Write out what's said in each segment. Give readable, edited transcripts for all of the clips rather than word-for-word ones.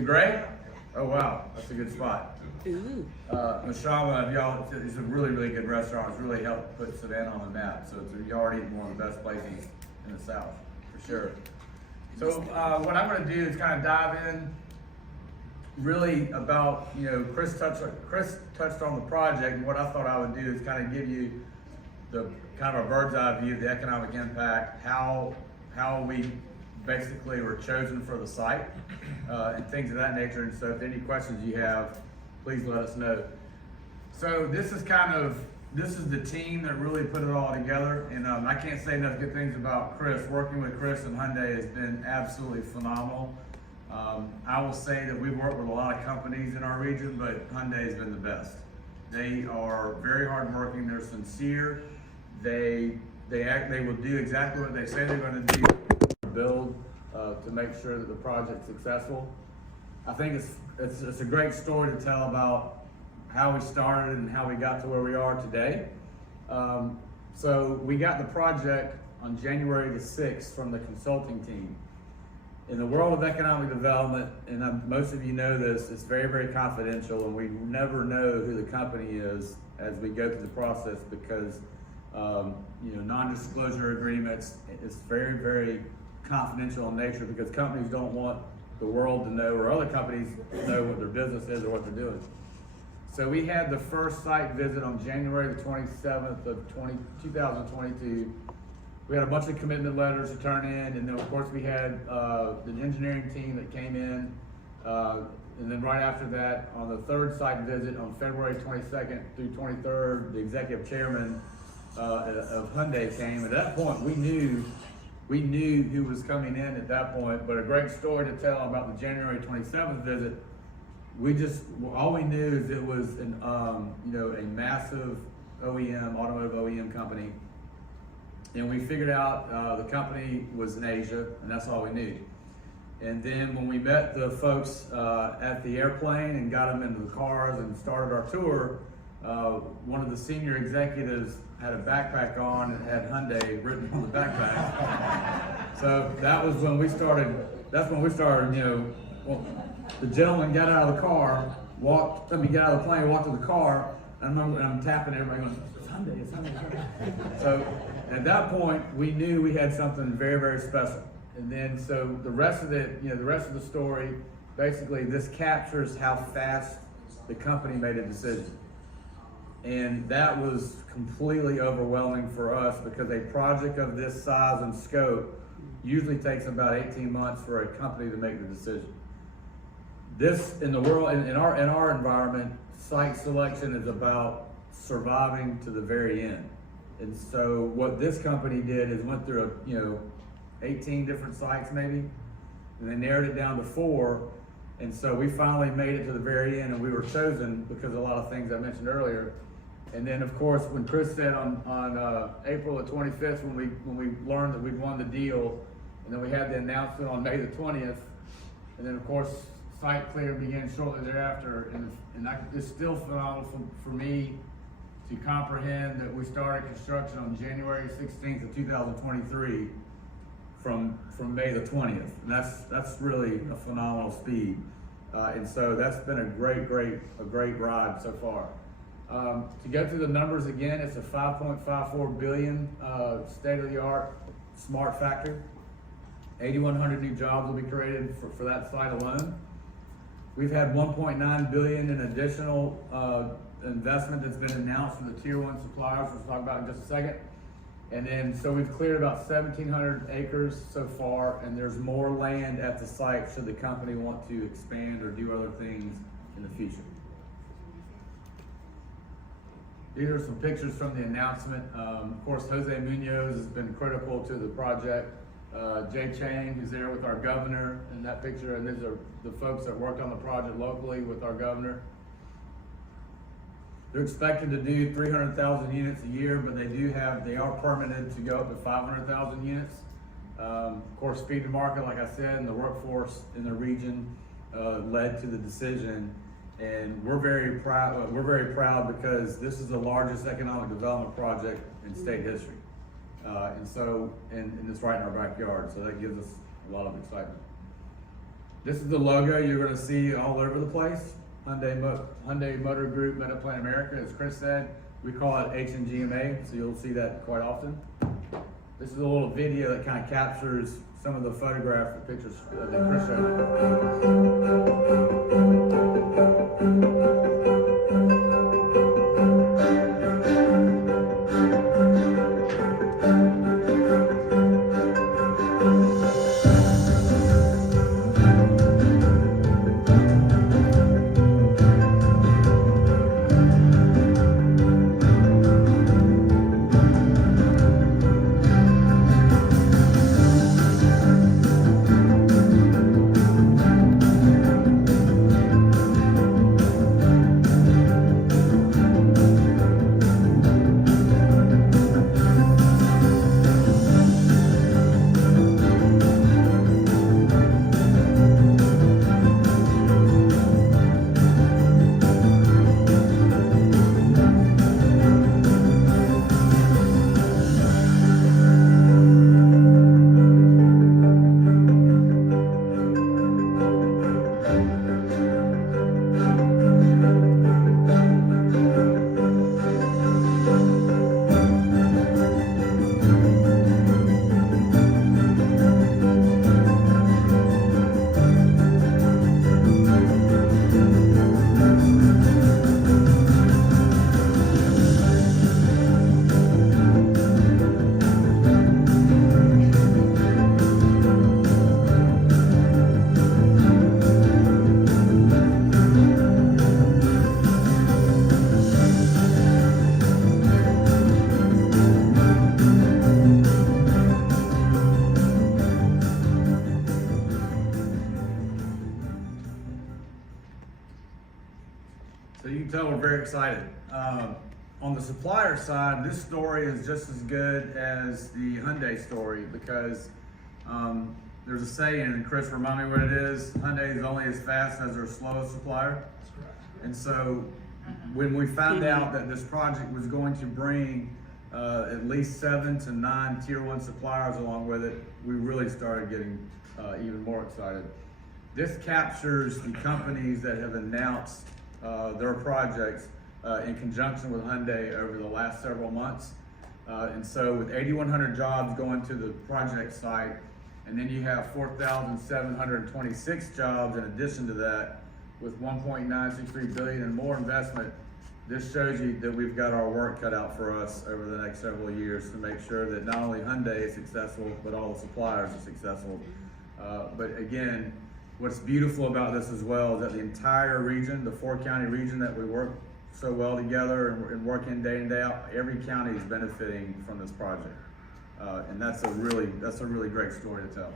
The gray? Oh wow, that's a good spot. Ooh. Mashama, y'all, it's a really, really good restaurant. It's really helped put Savannah on the map. So y'all are eating one of the best places in the South, for sure. So what I'm gonna do is kind of dive in really about, Chris touched on the project, and what I thought I would do is kind of give you the kind of a bird's eye view of the economic impact, how we basically were chosen for the site, and things of that nature. And so if any questions you have, please let us know. So this is the team that really put it all together, and I can't say enough good things about Chris. Working with Chris and Hyundai has been absolutely phenomenal. I will say that we've worked with a lot of companies in our region, but Hyundai has been the best. They are very hardworking. They're sincere. They will do exactly what they say they're going to do, build to make sure that the project's successful. I think it's a great story to tell about how we started and how we got to where we are today. So we got the project on January the 6th from the consulting team. In the world of economic development, and most of you know this, it's very, very confidential, and we never know who the company is as we go through the process because non-disclosure agreements, it's very, very confidential in nature because companies don't want the world to know, or other companies to know what their business is or what they're doing. So we had the first site visit on January the 27th of 2022. We had a bunch of commitment letters to turn in, and then of course we had the engineering team that came in, and then right after that, on the third site visit on February 22nd through 23rd, the executive chairman of Hyundai came. At that point, we knew who was coming in at that point, but a great story to tell about the January 27th visit. All we knew is it was a massive automotive OEM company. And we figured out the company was in Asia, and that's all we knew. And then when we met the folks at the airplane and got them into the cars and started our tour, one of the senior executives had a backpack on and had Hyundai written on the backpack. So that was when we started, the gentleman got out of the car, got out of the plane, walked to the car, and I'm tapping everybody going, it's Hyundai, it's Hyundai. So at that point, we knew we had something very, very special. And then, so the rest of the story, basically this captures how fast the company made a decision. And that was completely overwhelming for us because a project of this size and scope usually takes about 18 months for a company to make the decision. This, in the world, in our environment, site selection is about surviving to the very end. And so what this company did is went through 18 different sites maybe, and they narrowed it down to 4. And so we finally made it to the very end, and we were chosen because of a lot of things I mentioned earlier. And then of course, when Chris said on April the 25th, when we learned that we'd won the deal, and then we had the announcement on May the 20th, and then of course, site clear began shortly thereafter. And it's still phenomenal for me to comprehend that we started construction on January 16th of 2023 from May the 20th. And that's really a phenomenal speed. And so that's been a great ride so far. To go through the numbers again, it's a $5.54 billion state-of-the-art smart factory. 8,100 new jobs will be created for that site alone. We've had $1.9 billion in additional investment that's been announced from the tier 1 suppliers, which we'll talk about in just a second. And then, so we've cleared about 1,700 acres so far, and there's more land at the site should the company want to expand or do other things in the future. These are some pictures from the announcement. Of course, Jose Munoz has been critical to the project. Jay Chang, who's there with our governor in that picture, and these are the folks that worked on the project locally with our governor. They're expected to do 300,000 units a year, but they are permitted to go up to 500,000 units. Of course, speed to market, like I said, and the workforce in the region led to the decision. And we're very proud because this is the largest economic development project in state history. And it's right in our backyard, so that gives us a lot of excitement. This is the logo you're going to see all over the place. Hyundai Motor Group, Metaplant America, as Chris said. We call it HNGMA, so you'll see that quite often. This is a little video that kind of captures some of the photograph pictures that Chris showed. So you can tell we're very excited. On the supplier side, this story is just as good as the Hyundai story because there's a saying, and Chris, remind me what it is. Hyundai is only as fast as their slowest supplier. That's correct. And so when we found out that this project was going to bring at least 7 to 9 tier 1 suppliers along with it, we really started getting even more excited. This captures the companies that have announced their projects in conjunction with Hyundai over the last several months. And so with 8,100 jobs going to the project site, and then you have 4,726 jobs in addition to that, with 1.963 billion and more investment, this shows you that we've got our work cut out for us over the next several years to make sure that not only Hyundai is successful, but all the suppliers are successful. But again, what's beautiful about this as well is that the entire region, the 4-county region that we work so well together and work in day in, day out, every county is benefiting from this project. And that's a really great story to tell.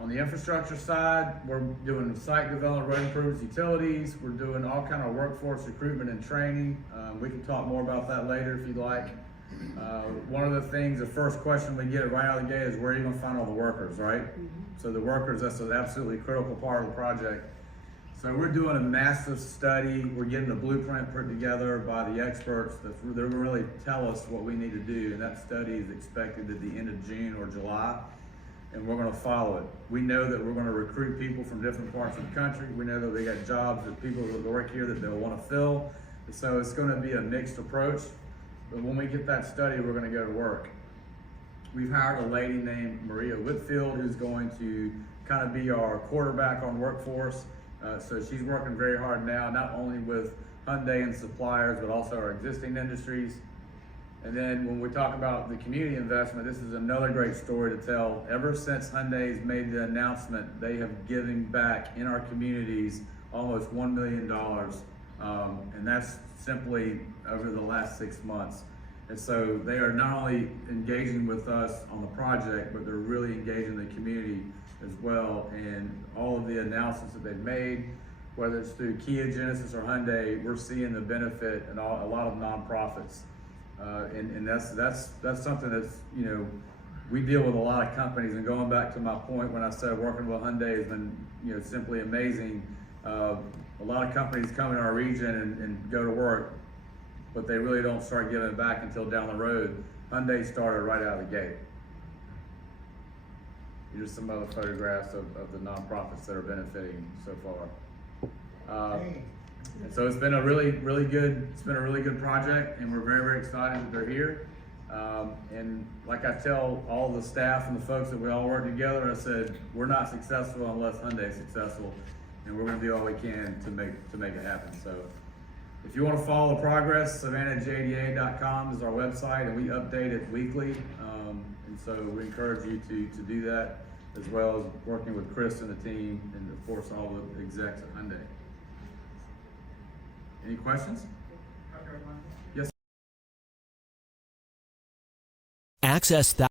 On the infrastructure side, we're doing site development, road improvements, utilities. We're doing all kind of workforce recruitment and training. We can talk more about that later if you'd like. One of the things, the first question we get right out of the gate is where are you going to find all the workers, right? So the workers, that's an absolutely critical part of the project. So we're doing a massive study. We're getting the blueprint put together by the experts that they're going to really tell us what we need to do. And that study is expected at the end of June or July. And we're going to follow it. We know that we're going to recruit people from different parts of the country. We know that we got jobs that people that work here that they'll want to fill. So it's going to be a mixed approach. But when we get that study, we're going to go to work. We've hired a lady named Maria Whitfield who's going to kind of be our quarterback on workforce. So she's working very hard now, not only with Hyundai and suppliers, but also our existing industries. And then when we talk about the community investment, this is another great story to tell. Ever since Hyundai's made the announcement, they have given back in our communities almost $1 million. And that's simply over the last 6 months. And so they are not only engaging with us on the project, but they're really engaging the community as well. And all of the announcements that they've made, whether it's through Kia, Genesis, or Hyundai, we're seeing the benefit in a lot of nonprofits. And that's something that's, you know, we deal with a lot of companies, and going back to my point when I said working with Hyundai has been, you know, simply amazing. A lot of companies come in our region and go to work, but they really don't start giving back until down the road. Hyundai started right out of the gate. Here's some other photographs of the nonprofits that are benefiting so far. And so it's been a really good project, and we're very excited that they're here. And like I tell all the staff and the folks that we all work together, I said, we're not successful unless Hyundai is successful, and we're going to do all we can to make it happen. So if you want to follow the progress, SavannahJDA.com is our website, and we update it weekly. And so we encourage you to do that, as well as working with Chris and the team, and of course all the execs at Hyundai. Any questions? Yes. Access that